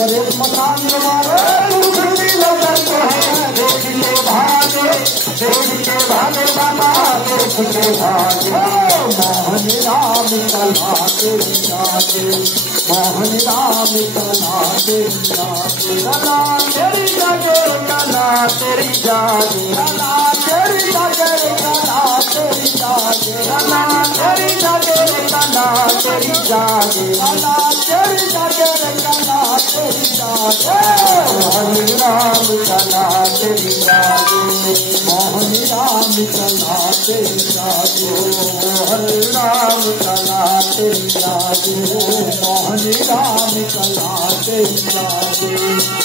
पर एक मकान मारे उठनी नजर तो है देखिए भागे बाबा देखिए भागे मोहन राम कला तेरी जागे मोहन राम कला तेरी जागे कला तेरी जागे कला तेरी जागे कला तेरी जागे कला तेरी जागे कला तेरी जागे कला तेरी जागे कला तेरी जागे कला तेरी जागे मोहन राम कला तेरी जागे मोहन राम कला तेरी जागे मोहन राम कला तेरी जागे मोहन राम कला तेरी जागे।